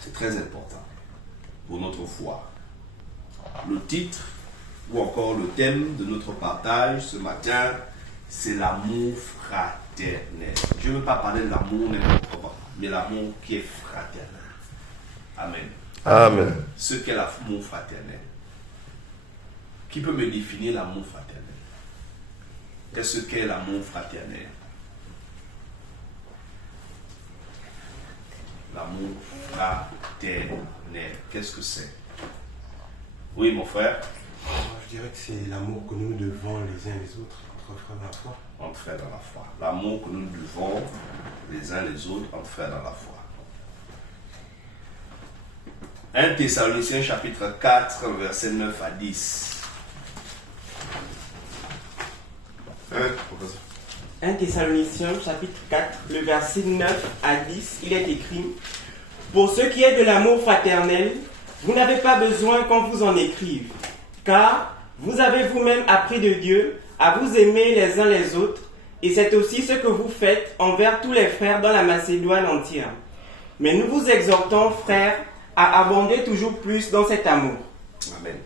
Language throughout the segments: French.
C'est très important pour notre foi. Le titre ou encore le thème de notre partage ce matin, c'est l'amour fraternel. Je ne veux pas parler de l'amour n'importe comment, mais l'amour qui est fraternel. Amen. Amen. Ce qu'est l'amour fraternel. Qui peut me définir l'amour fraternel? Qu'est-ce qu'est l'amour fraternel? L'amour fraternel, qu'est-ce que c'est? Oui, mon frère? Je dirais que c'est l'amour que nous devons les uns les autres entre frères dans la foi. Entre frères dans la foi. L'amour que nous devons les uns les autres entre frères dans la foi. 1 Thessaloniciens chapitre 4, verset 9 à 10. 1 Thessaloniciens chapitre 4, le verset 9 à 10, il est écrit: Pour ce qui est de l'amour fraternel, vous n'avez pas besoin qu'on vous en écrive, car vous avez vous-même appris de Dieu à vous aimer les uns les autres, et c'est aussi ce que vous faites envers tous les frères dans la Macédoine entière. Mais nous vous exhortons, frères, à abonder toujours plus dans cet amour. Amen.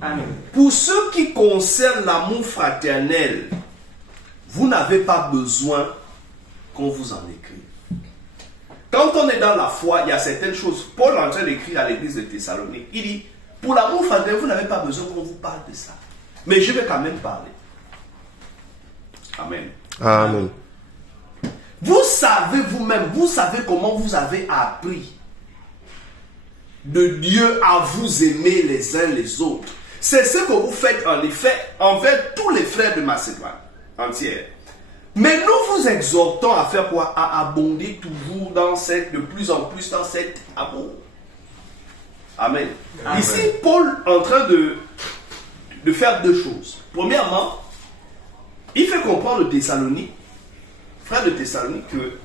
Amen. Pour ce qui concerne l'amour fraternel, vous n'avez pas besoin qu'on vous en écrive. Quand on est dans la foi, il y a certaines choses. Paul est en train d'écrire à l'église de Thessalonique. Il dit, pour l'amour fraternel, vous n'avez pas besoin qu'on vous parle de ça. Mais je vais quand même parler. Amen. Amen. Vous savez vous-même, vous savez comment vous avez appris de Dieu à vous aimer les uns les autres. C'est ce que vous faites en effet envers tous les frères de Macédoine entière. Mais nous vous exhortons à faire quoi? À abonder toujours de plus en plus dans cet amour. Amen. Amen. Ici, Paul est en train de faire deux choses. Premièrement, il fait comprendre aux Thessaloniques, frères de Thessalonique, que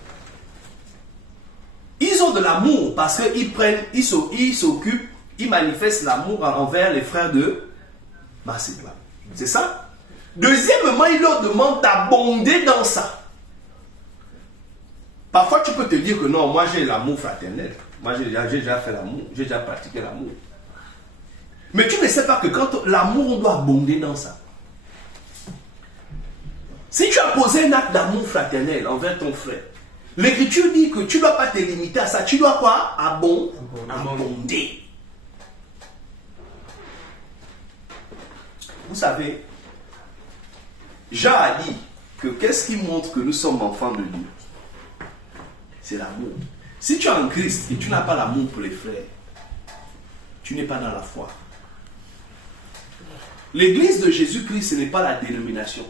ils ont de l'amour parce qu'ils s'occupent, ils manifestent l'amour envers les frères de Macédoine. C'est ça? Deuxièmement, il leur demande d'abonder dans ça. Parfois, tu peux te dire que non, moi j'ai l'amour fraternel. Moi j'ai déjà fait l'amour, j'ai déjà pratiqué l'amour. Mais tu ne sais pas que quand l'amour, on doit abonder dans ça. Si tu as posé un acte d'amour fraternel envers ton frère, l'Écriture dit que tu ne dois pas te limiter à ça. Tu dois quoi? Abonder. Vous savez, Jean a dit que qu'est-ce qui montre que nous sommes enfants de Dieu? C'est l'amour. Si tu es en Christ et tu n'as pas l'amour pour les frères, tu n'es pas dans la foi. L'église de Jésus-Christ, ce n'est pas la dénomination.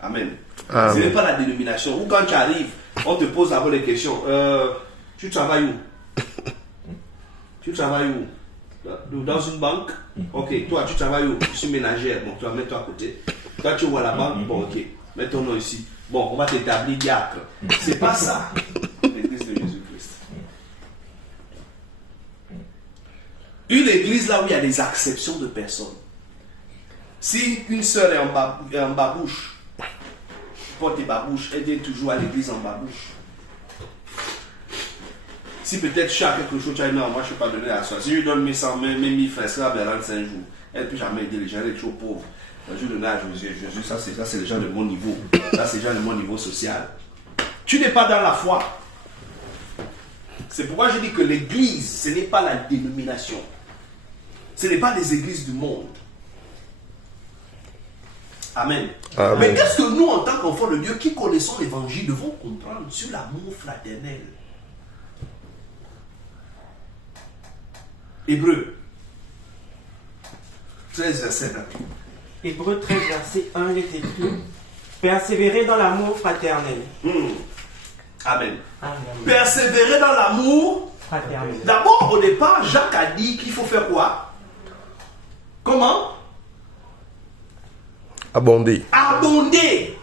Amen. Amen. Ce n'est pas la dénomination. Ou quand tu arrives, on te pose d'abord les questions. Tu travailles où? Tu travailles où? Dans une banque? Ok. Toi, tu travailles où? Je suis ménagère. Bon, tu vas mettre toi à côté. Toi, tu vois la banque? Bon, ok. Mets ton nom ici. Bon, on va t'établir diacre. C'est pas ça, l'église de Jésus-Christ. Une église là où il y a des acceptions de personnes. Si une sœur est en babouche, porte tes babouches, elle vient toujours à l'église en babouche. Si peut-être tu as quelque chose, tu as dit non, moi je ne peux pas donner à soi. Si je donne mes 100, mes 1000 frères, ça va 45 jours. Elle ne peut jamais aider les gens, elle est trop pauvre. Je donne à Jésus, ça c'est les gens de mon niveau. Ça c'est les gens de mon niveau social. Tu n'es pas dans la foi. C'est pourquoi je dis que l'église, ce n'est pas la dénomination. Ce n'est pas les églises du monde. Amen. Amen. Mais qu'est-ce que nous, en tant qu'enfants de Dieu, qui connaissons l'évangile, devons comprendre sur l'amour fraternel? Hébreux 13, verset 1. Hébreux 13, verset 1, il est écrit: Persévérez dans l'amour fraternel. Amen. Amen. Persévérer dans l'amour Fraternel. D'abord, au départ, Jacques a dit qu'il faut faire quoi? Comment? Abonder. Abonder.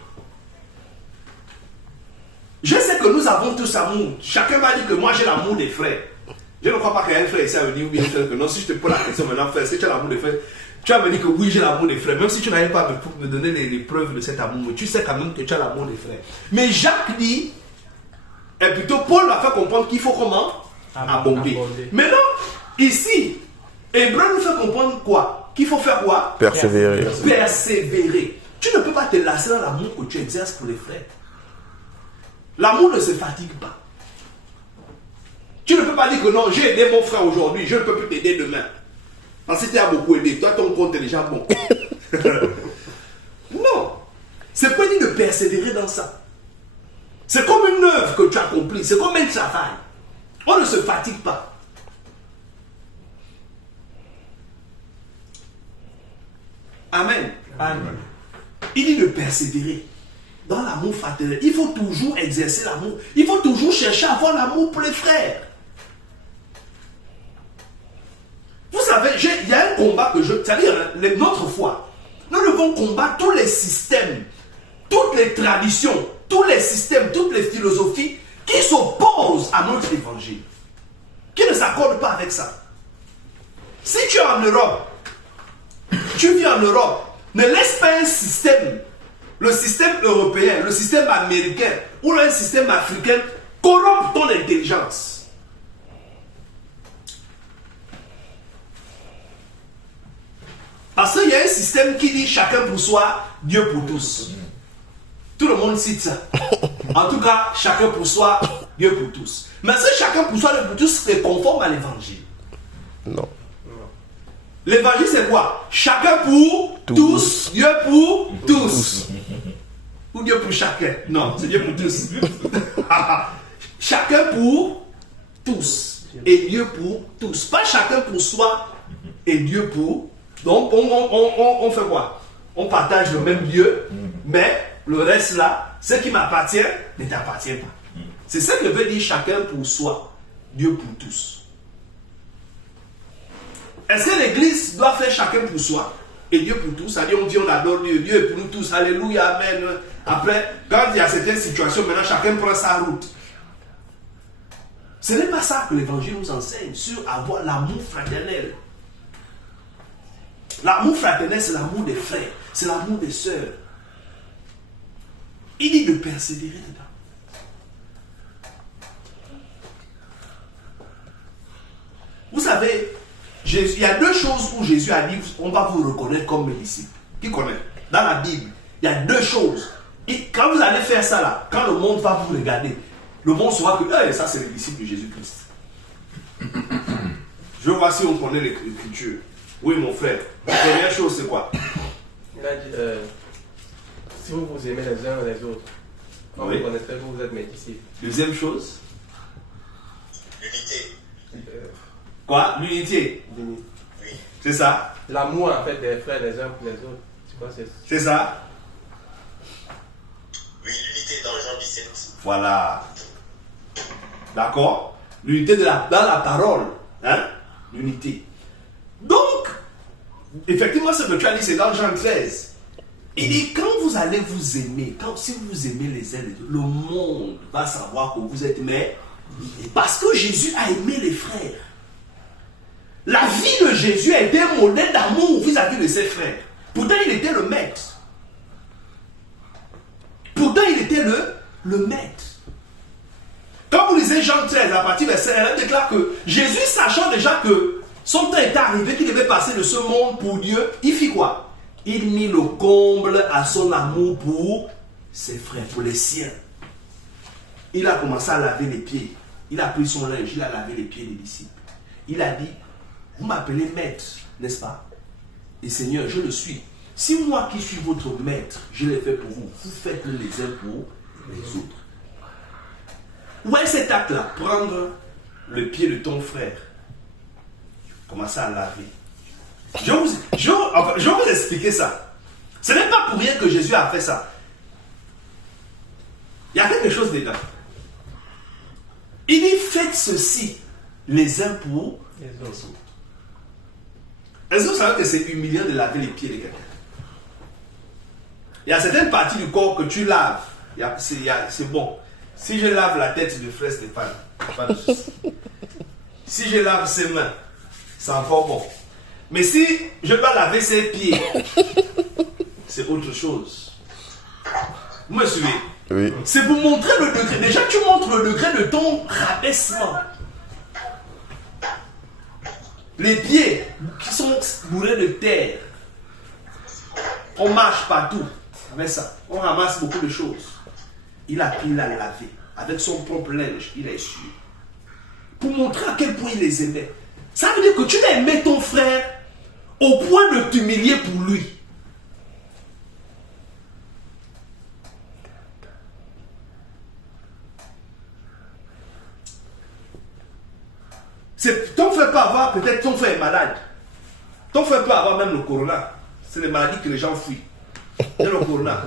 Je sais que nous avons tous amour. Chacun va dire que moi j'ai l'amour des frères. Je ne crois pas qu'il y a un frère ici à me dire oui, que non. Si je te pose la question maintenant, frère, est-ce que tu as l'amour des frères? Tu vas me dire que oui, j'ai l'amour des frères. Même si tu n'arrives pas à me donner les preuves de cet amour, tu sais quand même que tu as l'amour des frères. Mais Jacques dit Et plutôt, Paul va faire comprendre qu'il faut comment? Abonder. Maintenant, ici, Hébreu nous fait comprendre quoi? Qu'il faut faire quoi? Persévérer. Persévérer. Tu ne peux pas te lasser dans l'amour que tu exerces pour les frères. L'amour ne se fatigue pas. Tu ne peux pas dire que non, j'ai aidé mon frère aujourd'hui, je ne peux plus t'aider demain. Parce que tu as beaucoup aidé, toi ton compte est déjà bon. Non. C'est pas dit de persévérer dans ça. C'est comme une œuvre que tu accomplis, c'est comme un travail. On ne se fatigue pas. Amen. Amen. Il dit de persévérer dans l'amour fraternel. Il faut toujours exercer l'amour. Il faut toujours chercher à avoir l'amour pour les frères. Vous savez, il y a un combat que c'est-à-dire notre foi. Nous devons combattre tous les systèmes, toutes les traditions, tous les systèmes, toutes les philosophies qui s'opposent à notre évangile, qui ne s'accordent pas avec ça. Si tu es en Europe, tu vis en Europe, ne laisse pas un système, le système européen, le système américain ou un système africain corrompre ton intelligence. Parce qu'il y a un système qui dit chacun pour soi, Dieu pour tous. Tout le monde cite ça. En tout cas, chacun pour soi, Dieu pour tous. Mais si chacun pour soi, Dieu pour tous, c'est conforme à l'évangile. Non. L'évangile, c'est quoi? Chacun pour tous, Dieu pour tous. Ou Dieu pour chacun. Non, c'est Dieu pour tous. Chacun pour tous. Et Dieu pour tous. Pas chacun pour soi et Dieu pour. Donc, on fait quoi? On partage le même Dieu, mais le reste là, ce qui m'appartient ne t'appartient pas. C'est ça que veut dire chacun pour soi, Dieu pour tous. Est-ce que l'église doit faire chacun pour soi et Dieu pour tous? C'est-à-dire on dit on adore Dieu, Dieu est pour nous tous, alléluia, amen. Après, quand il y a certaines situations, maintenant chacun prend sa route. Ce n'est pas ça que l'évangile nous enseigne sur avoir l'amour fraternel. L'amour fraternel, c'est l'amour des frères, c'est l'amour des sœurs. Il dit de persévérer dedans. Vous savez, il y a deux choses où Jésus a dit, on va vous reconnaître comme mes disciples. Qui connaît? Dans la Bible, il y a deux choses. Et quand vous allez faire ça là, quand le monde va vous regarder, le monde saura que ça c'est les disciples de Jésus-Christ. Je vois si on connaît l'écriture. Oui, mon frère. La première chose, c'est quoi? Il a dit, si vous vous aimez les uns les autres, quand vous connaîtrez que vous êtes mes disciples. Deuxième chose? L'unité. Quoi? L'unité. Oui. C'est ça? L'amour, en fait, des frères les uns pour les autres. C'est quoi? C'est ça? Oui, l'unité dans Jean 17. Voilà. D'accord? L'unité dans la parole. Hein? L'unité. Donc, effectivement, ce que tu as dit, c'est dans Jean 13. Il dit, quand vous allez vous aimer, si vous aimez les uns les autres, le monde va savoir que vous êtes mes. Parce que Jésus a aimé les frères. La vie de Jésus a été un modèle d'amour vis-à-vis de ses frères. Pourtant, il était le maître. Pourtant, il était le maître. Quand vous lisez Jean 13, à partir de verset 1, il déclare que Jésus, sachant déjà que son temps était arrivé, qu'il devait passer de ce monde pour Dieu, il fit quoi? Il mit le comble à son amour pour ses frères, pour les siens. Il a commencé à laver les pieds. Il a pris son linge, il a lavé les pieds des disciples. Il a dit, vous m'appelez maître, n'est-ce pas? Et Seigneur, je le suis. Si moi qui suis votre maître, je l'ai fait pour vous, vous faites-le les uns pour les autres. Où est cet acte-là? Prendre le pied de ton frère. Commencer à laver. Je vais vous expliquer ça. Ce n'est pas pour rien que Jésus a fait ça. Il y a quelque chose dedans. Il dit, faites ceci les uns pour les autres. Est-ce que vous savez que c'est humiliant de laver les pieds de quelqu'un? Il y a certaines parties du corps que tu laves. C'est bon. Si je lave la tête de frère Stéphane, pas de souci. Si je lave ses mains, c'est encore bon. Mais si je dois laver ses pieds, c'est autre chose. Vous me suivez? Oui. C'est pour montrer le degré. Déjà, tu montres le degré de ton rabaissement. Les pieds qui sont bourrés de terre. On marche partout avec ça. On ramasse beaucoup de choses. Il a pris la laver. Avec son propre linge, il a essuyé. Pour montrer à quel point il les aimait. Ça veut dire que tu vas aimer ton frère au point de t'humilier pour lui. Ton frère peut avoir, peut-être ton frère est malade. Ton frère peut avoir même le corona. C'est les maladies que les gens fuient. Il y a le corona.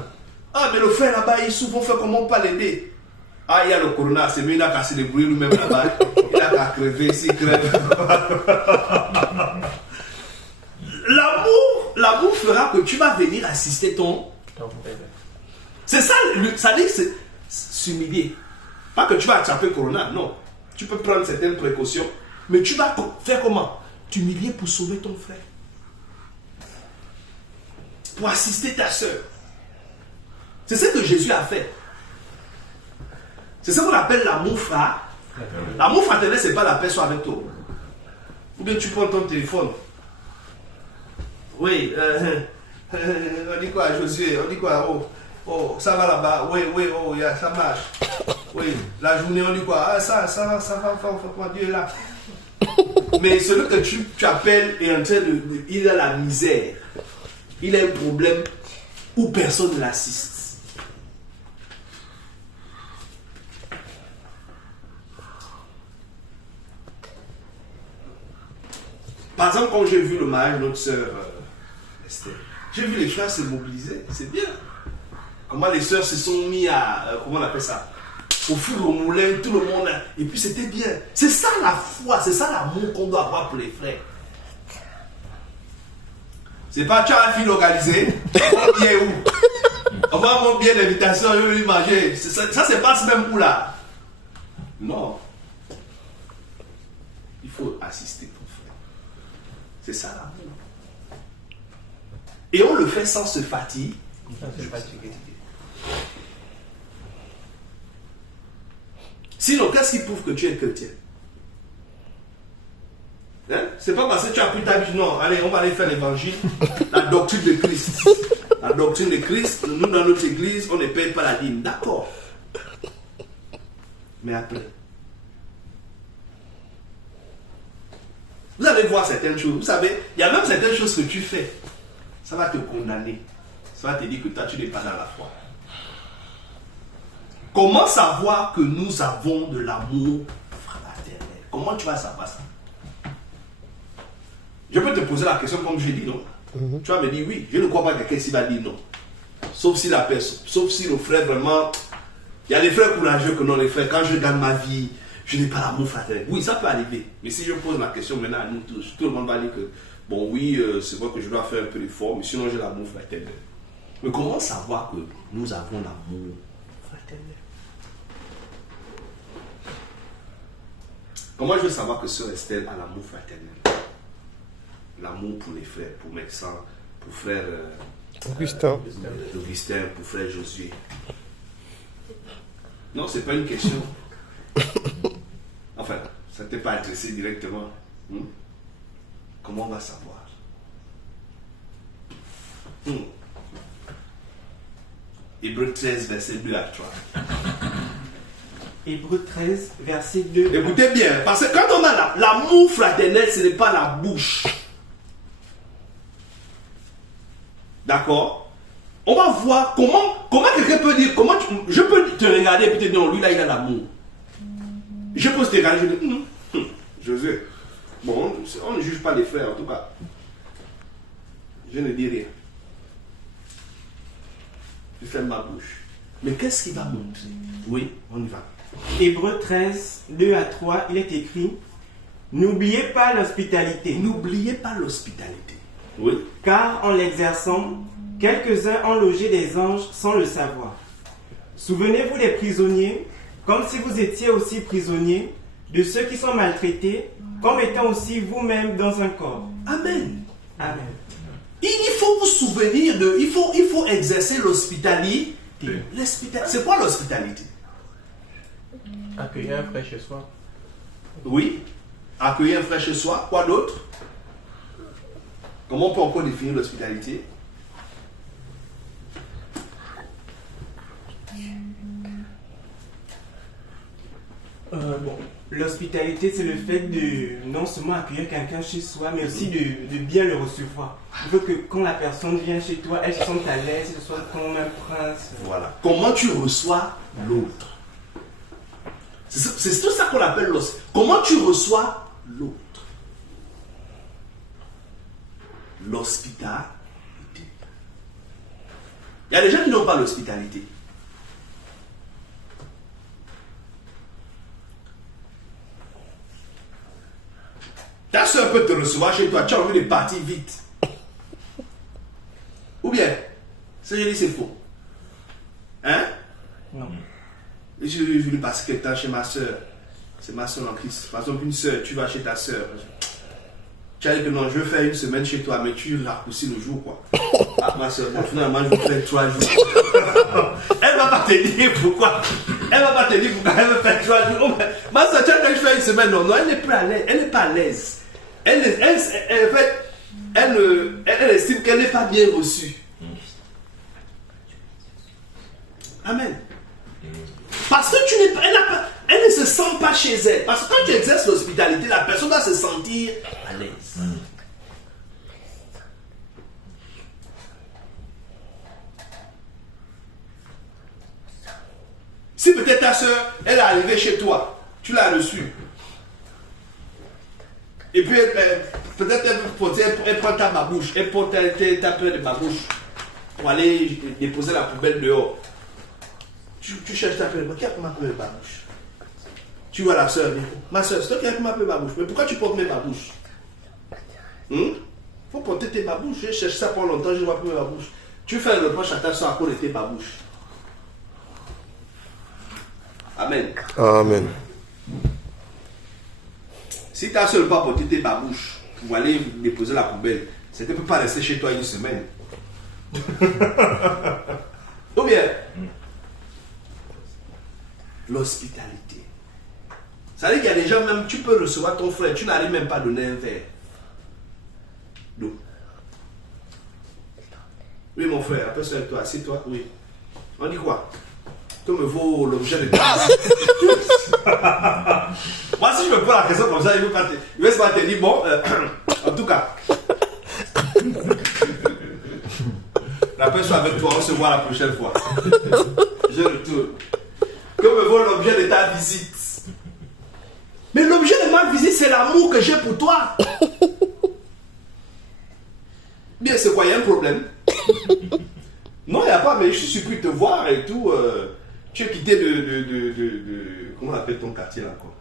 Ah, mais le frère là-bas, il souffre, on fait comment pas l'aider? Ah, il y a le corona, c'est mieux, il a qu'à se débrouiller lui-même là-bas. Il a qu'à crever, s'il crève. L'amour fera que tu vas venir assister ton... C'est ça, ça dit que c'est s'humilier. Pas que tu vas attraper le corona, non. Tu peux prendre certaines précautions, mais tu vas faire comment? T'humilier pour sauver ton frère. Pour assister ta soeur. C'est ce que Jésus a fait. C'est ce qu'on appelle l'amour frère. L'amour fraternel, ce n'est pas la personne avec toi. Ou bien tu prends ton téléphone. Oui, on dit quoi, Josué? On dit quoi? Oh, ça va là-bas. Oui, oh, yeah, ça marche. Oui, la journée, on dit quoi? Ah, ça va, Dieu est là. Mais celui que tu appelles est en train de... Il a la misère. Il a un problème où personne ne l'assiste. Par exemple, quand j'ai vu le mariage de notre soeur Esther, j'ai vu les frères se mobiliser. C'est bien. Comment les sœurs se sont mis à... comment on appelle ça? Au four, au moulin, tout le monde. Et puis c'était bien. C'est ça la foi, c'est ça l'amour qu'on doit avoir pour les frères. C'est pas tu as un fil organisé, on vient où? On va avoir bien l'invitation, je vais lui manger. Ça se passe même où là? Non. Il faut assister ton frère. C'est ça l'amour. Et on le fait sans se fatiguer. Sinon, qu'est-ce qui prouve que tu es chrétien? Hein? C'est pas parce que tu as pris ta vie, non, allez, on va aller faire l'évangile, la doctrine de Christ. La doctrine de Christ, nous dans notre église, on ne paye pas la dîme, d'accord. Mais après, vous allez voir certaines choses, vous savez, il y a même certaines choses que tu fais, ça va te condamner, ça va te dire que toi tu n'es pas dans la foi. Comment savoir que nous avons de l'amour fraternel? Comment tu vas savoir ça? Je peux te poser la question comme j'ai dit, non? Tu vas me dire oui. Je ne crois pas que quelqu'un va dire non. Sauf si la personne, sauf si le frère vraiment... Il y a des frères courageux que non, les frères, quand je gagne ma vie, je n'ai pas l'amour fraternel. Oui, ça peut arriver. Mais si je pose la question maintenant à nous tous, tout le monde va dire que, bon oui, c'est vrai que je dois faire un peu d'effort, mais sinon j'ai l'amour fraternel. Mais comment savoir que nous avons l'amour fraternel? Comment je veux savoir que Sœur Estelle a l'amour fraternel? L'amour pour les frères, pour Mexan, pour frère Augustin, pour frère Josué. Non, c'est pas une question. Enfin, ça ne t'est pas adressé directement. Comment on va savoir? Hébreux 13, verset 2 à 3. Hébreux 13, verset 2. Écoutez bien, parce que quand on a l'amour fraternel, ce n'est pas la bouche. D'accord? On va voir comment quelqu'un peut dire, je peux te regarder et puis te dire, non, lui là il a l'amour. Je peux te regarder, je dis, Josué, bon, on ne juge pas les frères en tout cas. Je ne dis rien. Je ferme ma bouche. Mais qu'est-ce qu'il va montrer? Oui, on y va. Hébreux 13, 2 à 3, il est écrit, n'oubliez pas l'hospitalité. N'oubliez pas l'hospitalité. Oui. Car en l'exerçant, quelques-uns ont logé des anges sans le savoir. Souvenez-vous des prisonniers, comme si vous étiez aussi prisonniers, de ceux qui sont maltraités, comme étant aussi vous-même dans un corps. Amen. Amen. Il faut vous souvenir de... Il faut exercer l'hospitalité. C'est quoi l'hospitalité? Accueillir un frère chez soi. Oui. Accueillir un frère chez soi. Quoi d'autre? Comment on peut encore définir l'hospitalité? Bon, l'hospitalité, c'est le fait de non seulement accueillir quelqu'un chez soi, mais aussi de bien le recevoir. Il faut que quand la personne vient chez toi, elle se sente à l'aise, elle se sente comme un prince. Voilà. Comment tu reçois l'autre? C'est tout ça qu'on appelle l'hospitalité. Comment tu reçois l'autre? L'hospitalité. Il y a des gens qui n'ont pas l'hospitalité. Ta soeur peut te recevoir chez toi, tu as envie de partir vite. Ou bien, ce que je dis c'est faux. Hein? Non. Et je voulais passer quelque temps chez ma soeur. C'est ma soeur en Christ. Par exemple, une soeur, tu vas chez ta soeur. Tu as dit que non, je veux faire une semaine chez toi, mais tu raccourcis le jour, quoi. Ah, ma soeur, bon, finalement, je vais faire 3 jours. Elle va pas te dire pourquoi. Elle va pas te dire pourquoi elle veut faire 3 jours. Oh, ma soeur, tu as dit que je fais une semaine. Non, non, elle n'est pas à l'aise. Elle n'est pas à l'aise. Elle estime qu'elle n'est pas bien reçue. Amen. Parce que elle ne se sent pas chez elle. Parce que quand tu exerces l'hospitalité, la personne doit se sentir à l'aise. Si peut-être ta soeur, elle est arrivée chez toi, tu l'as reçue. Et puis, peut-être elle prend ta babouche, elle porte ta peur de babouche pour aller déposer la poubelle dehors. Tu cherches ta peur, qui a pris ma peur de babouche? Tu vois la soeur, ma soeur, c'est toi qui as pris ma peur de babouche. Mais pourquoi tu portes mes babouches? Il faut porter tes babouches. Je cherche ça pendant longtemps, je ne vois plus mes babouches. Tu fais le reproche à ta soeur à cause de tes babouches. Amen. Amen. Si ta soeur ne peut pas porter tes babouches pour aller déposer la poubelle, c'est que tu ne peux pas rester chez toi une semaine. Ou bien, l'hospitalité. Ça veut dire qu'il y a des gens, même tu peux recevoir ton frère, tu n'arrives même pas à donner un verre d'eau. Oui, mon frère, après ça, toi, assieds-toi, oui. On dit quoi? Tu me vaut l'objet de ta Moi, si je me pose la question comme ça, il ne va pas te dire, bon, en tout cas, la personne avec toi, on se voit la prochaine fois. Je retourne. Que me vaut l'objet de ta visite? Mais l'objet de ma visite, c'est l'amour que j'ai pour toi. Bien, c'est quoi, il y a un problème? Non, il n'y a pas, mais je suis surpris de te voir et tout. Tu es quitté de comment on appelle ton quartier là encore?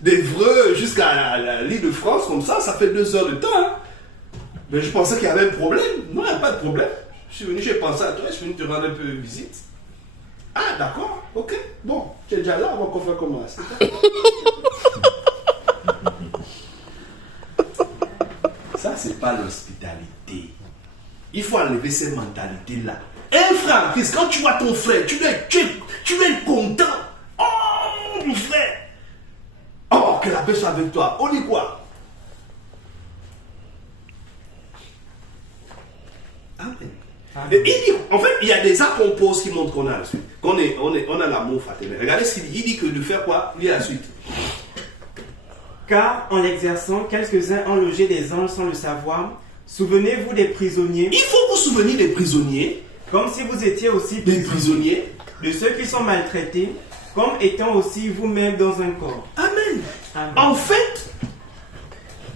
D'Évreux jusqu'à l'île de France, comme ça fait 2 heures de temps. Hein. Mais je pensais qu'il y avait un problème. Non, il n'y a pas de problème. Je suis venu, j'ai pensé à toi, je suis venu te rendre un peu visite. Ah, d'accord, ok. Bon, tu es déjà là, on va qu'on fait comment? Ça, c'est pas l'hospitalité. Il faut enlever ces mentalités-là. Un frère, Christ, quand tu vois ton frère, tu dois être content. Oh, mon frère. Oh, que la paix soit avec toi. On dit quoi? Amen. Et il dit, en fait, il y a des actes qu'on pose qui montrent qu'on a la suite. On a l'amour fraternel. Regardez ce qu'il dit. Il dit que de faire quoi? Il y a la suite. Car en l'exerçant, quelques-uns ont logé des anges sans le savoir. Souvenez-vous des prisonniers. Il faut vous souvenir des prisonniers. Comme si vous étiez aussi des prisonniers. De ceux qui sont maltraités, comme étant aussi vous-même dans un corps. Amen. Amen. En fait,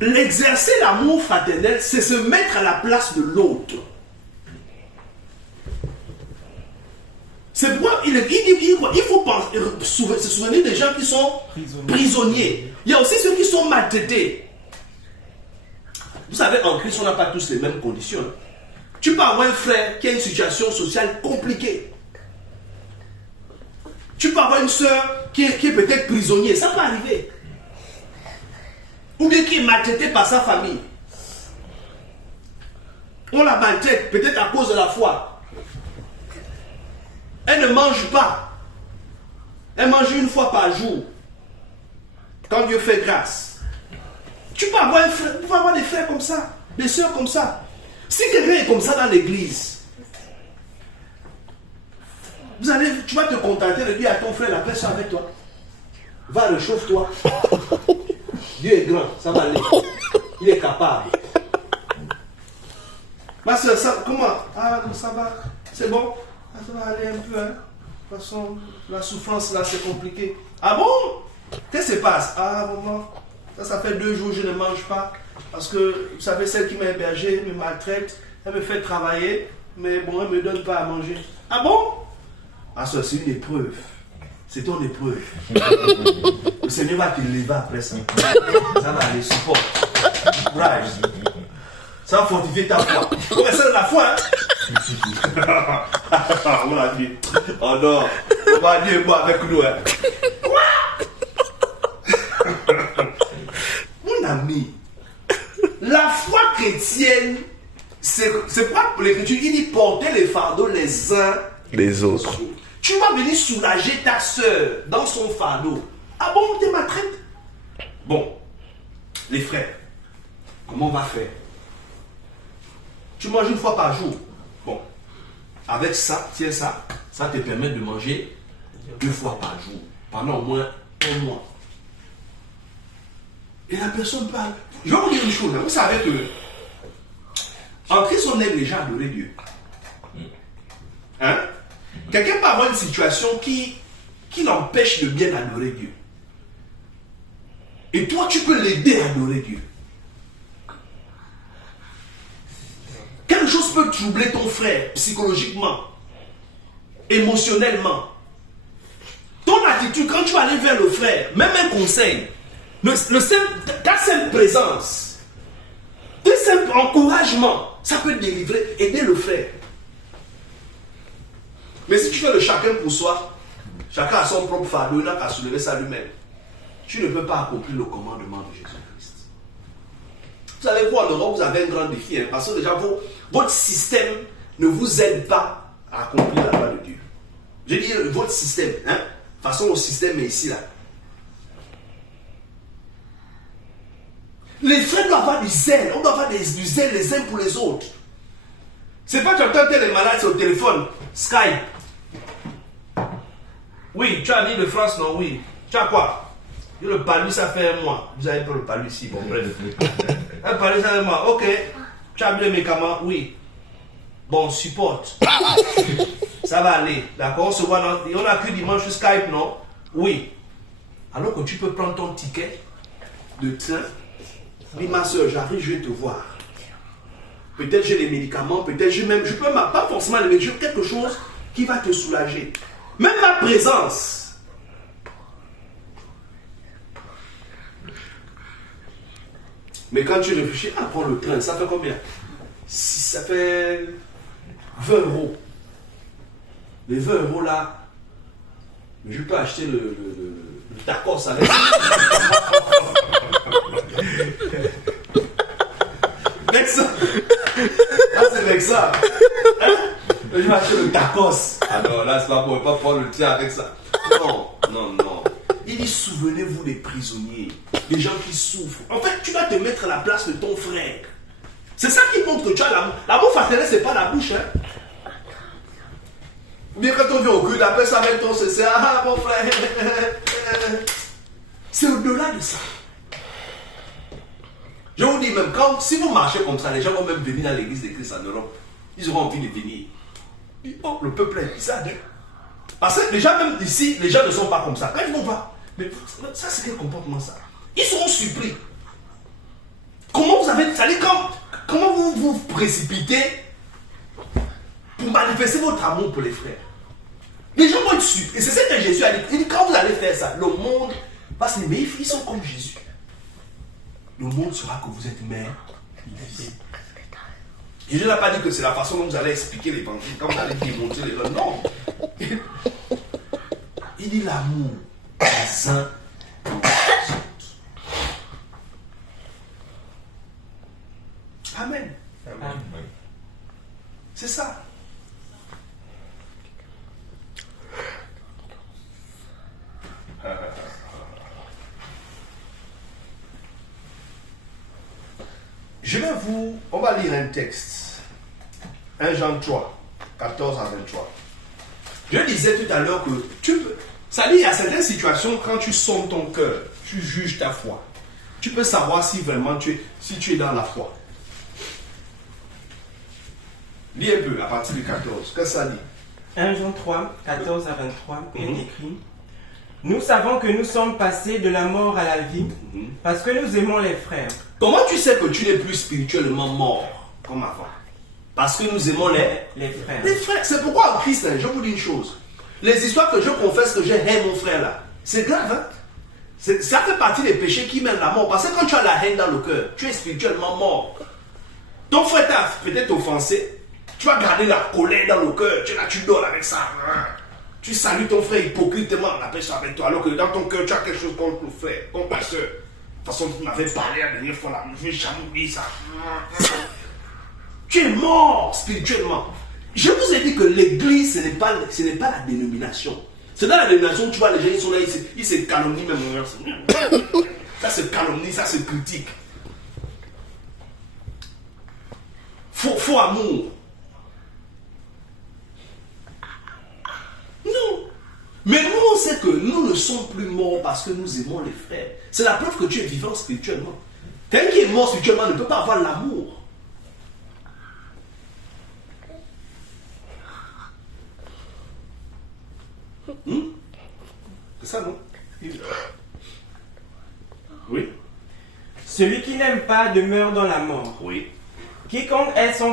l'exercer l'amour fraternel, c'est se mettre à la place de l'autre. C'est pourquoi il faut se souvenir des gens qui sont prisonniers. Il y a aussi ceux qui sont maltraités. Vous savez, en Christ, on n'a pas tous les mêmes conditions. Tu peux avoir un frère qui a une situation sociale compliquée. Tu peux avoir une soeur qui est peut-être prisonnière. Ça peut arriver. Ou bien qui est maltraitée par sa famille. On la maltraite peut-être à cause de la foi. Elle ne mange pas. et manger une fois par jour, quand Dieu fait grâce. Tu peux avoir, des frères comme ça, des soeurs comme ça. Si quelqu'un est comme ça dans l'église, tu vas te contenter de dire à ton frère, la paix soit avec toi. Va, réchauffe-toi. Dieu est grand, ça va aller. Il est capable. Ma soeur, ça, comment? Ah, ça va, c'est bon. Ah, ça va aller un peu, hein. De toute façon, la souffrance là, c'est compliqué. Ah bon? Qu'est-ce qui se passe? Ah, maman, ça fait 2 jours que je ne mange pas. Parce que, vous savez, celle qui m'a hébergé me maltraite, elle me fait travailler, mais bon, elle ne me donne pas à manger. Ah bon? Ah, ça, c'est une épreuve. C'est ton épreuve. Le Seigneur va te lever après ça. Ça va aller, support. Courage. Ça va fortifier ta foi. Comme ça de la foi, hein? On a dit. Oh non. On va dire moi avec nous, hein? Mon ami, la foi chrétienne, c'est pas pour l'écriture. Il dit porter les fardeaux les uns Les autres. Tu vas venir soulager ta soeur dans son fardeau. Ah bon, t'es maltraite? Bon, les frères, comment on va faire? Tu manges une fois par jour. Bon, avec ça, tiens ça, ça te permet de manger 2 fois par jour, pendant au moins 1 mois. Et la personne parle. Je vais vous dire une chose, hein. Vous savez que en Christ, on aime les gens à adorer Dieu. Hein? Quelqu'un peut avoir une situation qui l'empêche de bien adorer Dieu. Et toi, tu peux l'aider à adorer Dieu. Quelque chose peut troubler ton frère psychologiquement, émotionnellement. Ton attitude, quand tu vas aller vers le frère, même un conseil, ta simple présence, ton simple encouragement, ça peut délivrer, aider le frère. Mais si tu fais le chacun pour soi, chacun a son propre fardeau, il n'a qu'à soulever ça lui-même. Tu ne peux pas accomplir le commandement de Jésus-Christ. Vous savez, vous en Europe, vous avez un grand défi, hein, parce que déjà, votre système ne vous aide pas à accomplir la loi de Dieu. Je dis votre système, hein, façon au système est ici, là. Les frères doivent avoir du zèle, on doit avoir du zèle les uns pour les autres. C'est pas que tu entends les malades sur le téléphone, Skype. Oui, tu as dit de France, non, oui. Tu as quoi? Le palu, ça fait 1 mois. Vous avez pas le palu ici, bon, bref. Un palu, ça fait 1 mois. Ok. Tu as mis le médicament? Oui. Bon, supporte. Ça va aller. D'accord? On se voit dans... On a que dimanche sur Skype, non? Oui. Alors que tu peux prendre ton ticket de train. Dis, ma soeur, j'arrive, je vais te voir. Peut-être j'ai les médicaments, peut-être j'ai même... Je peux pas forcément les médicaments, quelque chose qui va te soulager. Même ma présence. Mais quand tu réfléchis, prends le train, ça fait combien? Si ça fait 20 €. Les 20 € là, je peux acheter le tacos avec ça. Avec ça. Là, c'est avec ça. Hein? Je vais acheter le tacos. Ah non, là, c'est pas bon, pas prendre le tien avec ça. Non, non, non. Il dit, souvenez-vous des prisonniers, des gens qui souffrent. En fait, tu dois te mettre à la place de ton frère. C'est ça qui montre que tu as l'amour. L'amour fraternel, c'est pas la bouche, hein. Ou bien quand on vient au culte, après ça avec ton c'est ah mon frère. C'est au-delà de ça. Je vous dis même, si vous marchez comme ça, les gens vont même venir dans l'église de Christ en Europe. Ils auront envie de venir. Oh, le peuple est bizarre. Parce que déjà, même ici, les gens ne sont pas comme ça. Quand ils vont voir, mais ça, c'est quel comportement ça? Ils seront surpris. Comment vous avez. Comment vous vous précipitez pour manifester votre amour pour les frères? Les gens vont être surpris. Et c'est ce que Jésus a dit. Il dit, quand vous allez faire ça, le monde va se dire, mais ils sont comme Jésus. Le monde saura que vous êtes mère. Jésus n'a pas dit que c'est la façon dont vous allez expliquer l'évangile, quand vous allez démontrer les gens. Non. Il dit l'amour des uns pour les autres. Amen. Amen. C'est ça. On va lire un texte. 1 Jean 3, 14 à 23. Je disais tout à l'heure que tu peux. Ça dit, il y a certaines situations, quand tu sondes ton cœur, tu juges ta foi. Tu peux savoir si vraiment tu es dans la foi. Lis un peu à partir du 14. Qu'est-ce que ça dit? 1 Jean 3, 14 à 23, il est écrit: Nous savons que nous sommes passés de la mort à la vie parce que nous aimons les frères. Comment tu sais que tu n'es plus spirituellement mort comme avant? Parce que nous aimons Les frères. les frères. C'est pourquoi en Christ, je vous dis une chose. Les histoires que je confesse que j'ai haine mon frère là, c'est grave. Hein? Ça fait partie des péchés qui mènent à la mort. Parce que quand tu as la haine dans le cœur, tu es spirituellement mort. Ton frère t'a peut-être offensé. Tu vas garder la colère dans le cœur. Tu es là, tu dors avec ça. Tu salues ton frère hypocritement, on appelle ça avec toi. Alors que dans ton cœur, tu as quelque chose contre le frère, contre la soeur. De toute façon, tu m'avais parlé la dernière fois là. Je vais jamais oublier ça. Tu es mort spirituellement. Je vous ai dit que l'église, ce n'est pas la dénomination. C'est dans la dénomination où tu vois les gens, ils sont là, ils se calomnient même. Ça se calomnie, ça se critique. Faux amour. Non. Mais nous, on sait que nous ne sommes plus morts parce que nous aimons les frères. C'est la preuve que tu es vivant spirituellement. Quelqu'un qui est mort spirituellement ne peut pas avoir l'amour. C'est ça, non? Oui. Celui qui n'aime pas demeure dans la mort. Oui. Quiconque est son